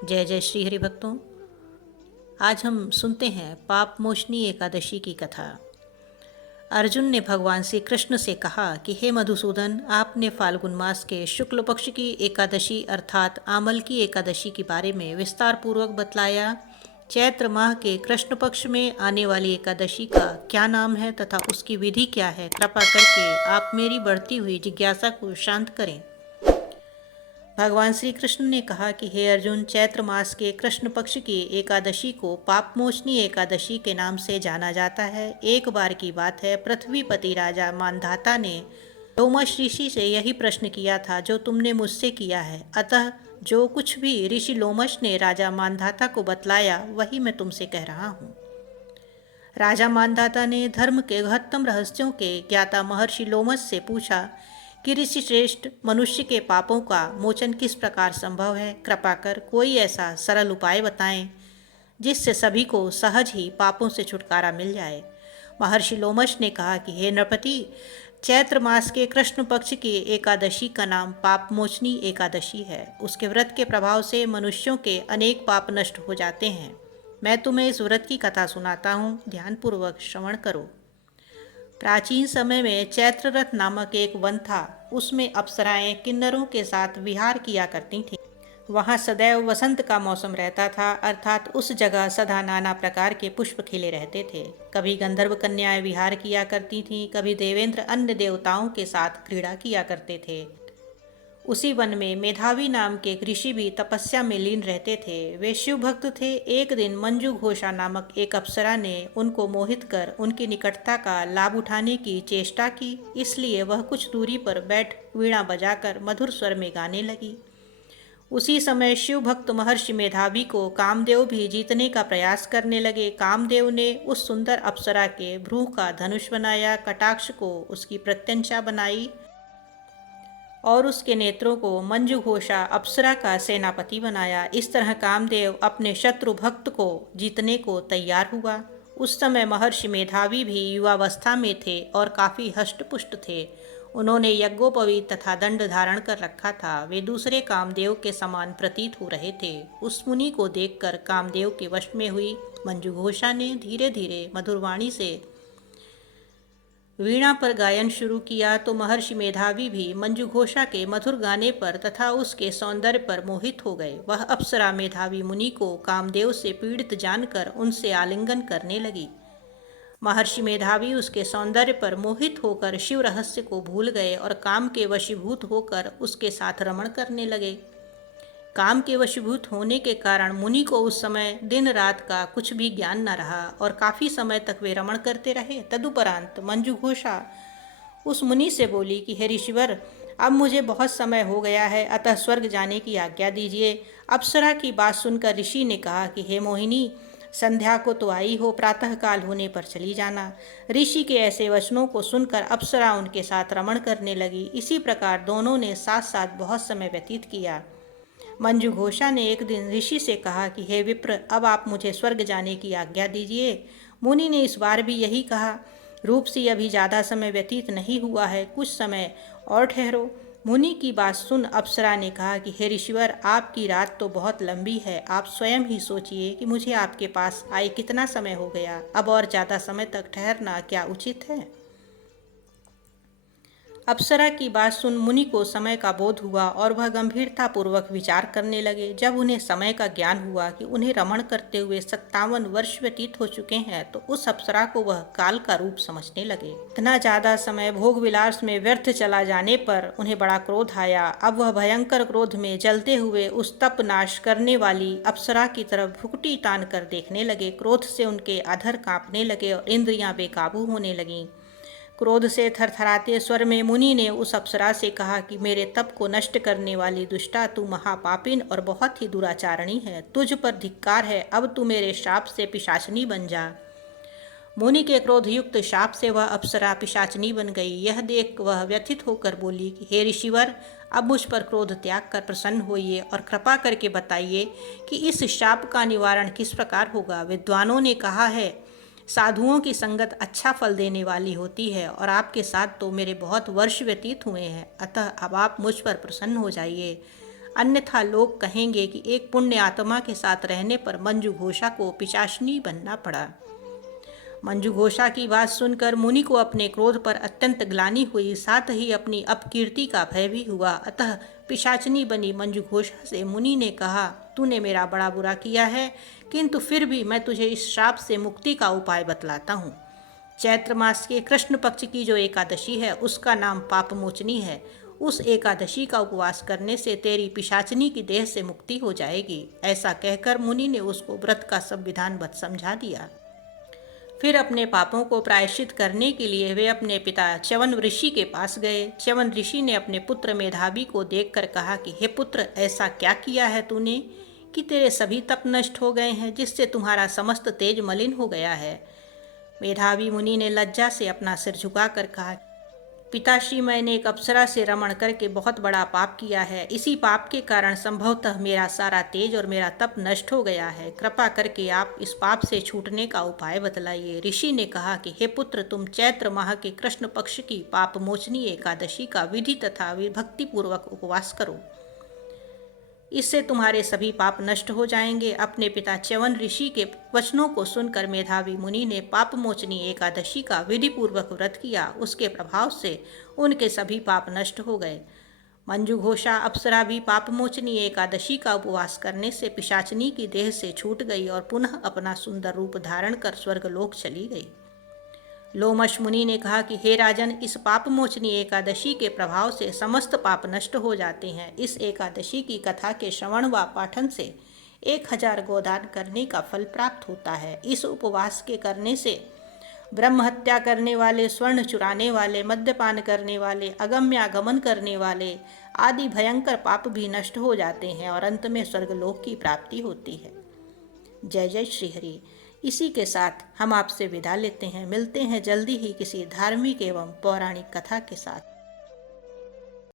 जय जय श्री हरि भक्तों। आज हम सुनते हैं पाप मोचनी एकादशी की कथा। अर्जुन ने भगवान श्री कृष्ण से कहा कि हे मधुसूदन, आपने फाल्गुन मास के शुक्ल पक्ष की एकादशी अर्थात आमल की एकादशी के बारे में विस्तार पूर्वक बतलाया। चैत्र माह के कृष्ण पक्ष में आने वाली एकादशी का क्या नाम है तथा उसकी विधि क्या है, कृपा करके आप मेरी बढ़ती हुई जिज्ञासा को शांत करें। भगवान श्री कृष्ण ने कहा कि हे अर्जुन, चैत्र मास के कृष्ण पक्ष की एकादशी को पापमोचनी एकादशी के नाम से जाना जाता है। एक बार की बात है, पृथ्वीपति राजा मानधाता ने लोमश ऋषि से यही प्रश्न किया था जो तुमने मुझसे किया है। अतः जो कुछ भी ऋषि लोमश ने राजा मानधाता को बतलाया वही मैं तुमसे कह रहा हूँ। राजा मानधाता ने धर्म के गहत्तम रहस्यों के ज्ञाता महर्षि लोमश से पूछा कि ऋषि श्रेष्ठ, मनुष्य के पापों का मोचन किस प्रकार संभव है। कृपा कर कोई ऐसा सरल उपाय बताएं जिससे सभी को सहज ही पापों से छुटकारा मिल जाए। महर्षि लोमश ने कहा कि हे नृपति, चैत्र मास के कृष्ण पक्ष की एकादशी का नाम पापमोचनी एकादशी है। उसके व्रत के प्रभाव से मनुष्यों के अनेक पाप नष्ट हो जाते हैं। मैं तुम्हें इस व्रत की कथा सुनाता हूँ, ध्यानपूर्वक श्रवण करो। प्राचीन समय में चैत्ररथ नामक एक वन था। उसमें अप्सराएं किन्नरों के साथ विहार किया करती थीं। वहाँ सदैव वसंत का मौसम रहता था, अर्थात उस जगह सदा नाना प्रकार के पुष्प खिले रहते थे। कभी गंधर्व कन्याएं विहार किया करती थीं, कभी देवेंद्र अन्य देवताओं के साथ क्रीड़ा किया करते थे। उसी वन में मेधावी नाम के एक ऋषि भी तपस्या में लीन रहते थे। वे शिव भक्त थे। एक दिन मंजू घोषा नामक एक अप्सरा ने उनको मोहित कर उनकी निकटता का लाभ उठाने की चेष्टा की। इसलिए वह कुछ दूरी पर बैठ वीणा बजाकर मधुर स्वर में गाने लगी। उसी समय शिव भक्त महर्षि मेधावी को कामदेव भी जीतने का प्रयास करने लगे। कामदेव ने उस सुंदर अप्सरा के भ्रूह का धनुष बनाया, कटाक्ष को उसकी प्रत्यंचा बनाई और उसके नेत्रों को मंजू घोषा अप्सरा का सेनापति बनाया। इस तरह कामदेव अपने शत्रु भक्त को जीतने को तैयार हुआ। उस समय महर्षि मेधावी भी युवावस्था में थे और काफ़ी हष्टपुष्ट थे। उन्होंने यज्ञोपवीत तथा दंड धारण कर रखा था। वे दूसरे कामदेव के समान प्रतीत हो रहे थे। उस मुनि को देखकर कामदेव के वश में हुई मंजू घोषा ने धीरे धीरे मधुरवाणी से वीणा पर गायन शुरू किया तो महर्षि मेधावी भी मंजू घोषा के मधुर गाने पर तथा उसके सौंदर्य पर मोहित हो गए। वह अप्सरा मेधावी मुनि को कामदेव से पीड़ित जानकर उनसे आलिंगन करने लगी। महर्षि मेधावी उसके सौंदर्य पर मोहित होकर शिव रहस्य को भूल गए और काम के वशीभूत होकर उसके साथ रमण करने लगे। काम के वशीभूत होने के कारण मुनि को उस समय दिन रात का कुछ भी ज्ञान न रहा और काफ़ी समय तक वे रमण करते रहे। तदुपरांत मंजू घोषा उस मुनि से बोली कि हे ऋषिवर, अब मुझे बहुत समय हो गया है, अतः स्वर्ग जाने की आज्ञा दीजिए। अप्सरा की बात सुनकर ऋषि ने कहा कि हे मोहिनी, संध्या को तो आई हो, प्रातःकाल होने पर चली जाना। ऋषि के ऐसे वचनों को सुनकर अप्सरा उनके साथ रमण करने लगी। इसी प्रकार दोनों ने साथ साथ बहुत समय व्यतीत किया। मंजू घोषा ने एक दिन ऋषि से कहा कि हे विप्र, अब आप मुझे स्वर्ग जाने की आज्ञा दीजिए। मुनि ने इस बार भी यही कहा। रूप से अभी ज़्यादा समय व्यतीत नहीं हुआ है, कुछ समय और ठहरो। मुनि की बात सुन अप्सरा ने कहा कि हे ऋषिवर, आपकी रात तो बहुत लंबी है। आप स्वयं ही सोचिए कि मुझे आपके पास आए कितना समय हो गया। अब और ज़्यादा समय तक ठहरना क्या उचित है। अप्सरा की बात सुन मुनि को समय का बोध हुआ और वह गंभीरतापूर्वक विचार करने लगे। जब उन्हें समय का ज्ञान हुआ कि उन्हें रमण करते हुए 57 वर्ष व्यतीत हो चुके हैं तो उस अप्सरा को वह काल का रूप समझने लगे। इतना ज्यादा समय भोग विलास में व्यर्थ चला जाने पर उन्हें बड़ा क्रोध आया। अब वह भयंकर क्रोध में जलते हुए उस तप नाश करने वाली अप्सरा की तरफ भ्रुकुटी तान कर देखने लगे। क्रोध से उनके अधर कांपने लगे और इंद्रियां बेकाबू होने लगीं। क्रोध से थरथराते स्वर में मुनि ने उस अप्सरा से कहा कि मेरे तप को नष्ट करने वाली दुष्टा, तू महापापिन और बहुत ही दुराचारणी है। तुझ पर धिक्कार है। अब तू मेरे शाप से पिशाचनी बन जा। मुनि के क्रोधयुक्त शाप से वह अप्सरा पिशाचनी बन गई। यह देख वह व्यथित होकर बोली कि हे ऋषिवर, अब मुझ पर क्रोध त्याग कर प्रसन्न होइए और कृपा करके बताइए कि इस शाप का निवारण किस प्रकार होगा। विद्वानों ने कहा है, साधुओं की संगत अच्छा फल देने वाली होती है और आपके साथ तो मेरे बहुत वर्ष व्यतीत हुए हैं, अतः अब आप मुझ पर प्रसन्न हो जाइए। अन्यथा लोग कहेंगे कि एक पुण्य आत्मा के साथ रहने पर मंजू घोषा को पिशाचनी बनना पड़ा। मंजू घोषा की बात सुनकर मुनि को अपने क्रोध पर अत्यंत ग्लानि हुई, साथ ही अपनी अपकीर्ति का भय भी हुआ। अतः पिशाचनी बनी मंजू घोषा से मुनि ने कहा, तूने मेरा बड़ा बुरा किया है, किंतु फिर भी मैं तुझे इस श्राप से मुक्ति का उपाय बतलाता हूँ। चैत्र मास के कृष्ण पक्ष की जो एकादशी है उसका नाम पापमोचनी है। उस एकादशी का उपवास करने से तेरी पिशाचनी की देह से मुक्ति हो जाएगी। ऐसा कहकर मुनि ने उसको व्रत का सब विधान समझा दिया। फिर अपने पापों को प्रायश्चित करने के लिए वे अपने पिता च्यवन ऋषि के पास गए। च्यवन ऋषि ने अपने पुत्र मेधावी को देखकर कहा कि हे पुत्र, ऐसा क्या किया है तूने कि तेरे सभी तप नष्ट हो गए हैं, जिससे तुम्हारा समस्त तेज मलिन हो गया है। मेधावी मुनि ने लज्जा से अपना सिर झुकाकर कहा, पिताश्री, मैंने एक अप्सरा से रमण करके बहुत बड़ा पाप किया है। इसी पाप के कारण संभवतः मेरा सारा तेज और मेरा तप नष्ट हो गया है। कृपा करके आप इस पाप से छूटने का उपाय बतलाइए। ऋषि ने कहा कि हे पुत्र, तुम चैत्र माह के कृष्ण पक्ष की पापमोचनी एकादशी का विधि तथा भक्तिपूर्वक उपवास करो। इससे तुम्हारे सभी पाप नष्ट हो जाएंगे। अपने पिता च्यवन ऋषि के वचनों को सुनकर मेधावी मुनि ने पापमोचनी एकादशी का विधिपूर्वक व्रत किया। उसके प्रभाव से उनके सभी पाप नष्ट हो गए। मंजू घोषा अप्सरा भी पापमोचनी एकादशी का उपवास करने से पिशाचनी की देह से छूट गई और पुनः अपना सुंदर रूप धारण कर स्वर्गलोक चली गई। लोमश मुनि ने कहा कि हे राजन, इस पापमोचनी एकादशी के प्रभाव से समस्त पाप नष्ट हो जाते हैं। इस एकादशी की कथा के श्रवण व पाठन से 1000 गोदान करने का फल प्राप्त होता है। इस उपवास के करने से ब्रह्म हत्या करने वाले, स्वर्ण चुराने वाले, मद्यपान करने वाले, अगम्यागमन करने वाले आदि भयंकर पाप भी नष्ट हो जाते हैं और अंत में स्वर्गलोक की प्राप्ति होती है। जय जय श्री हरि। इसी के साथ हम आपसे विदा लेते हैं। मिलते हैं जल्दी ही किसी धार्मिक एवं पौराणिक कथा के साथ।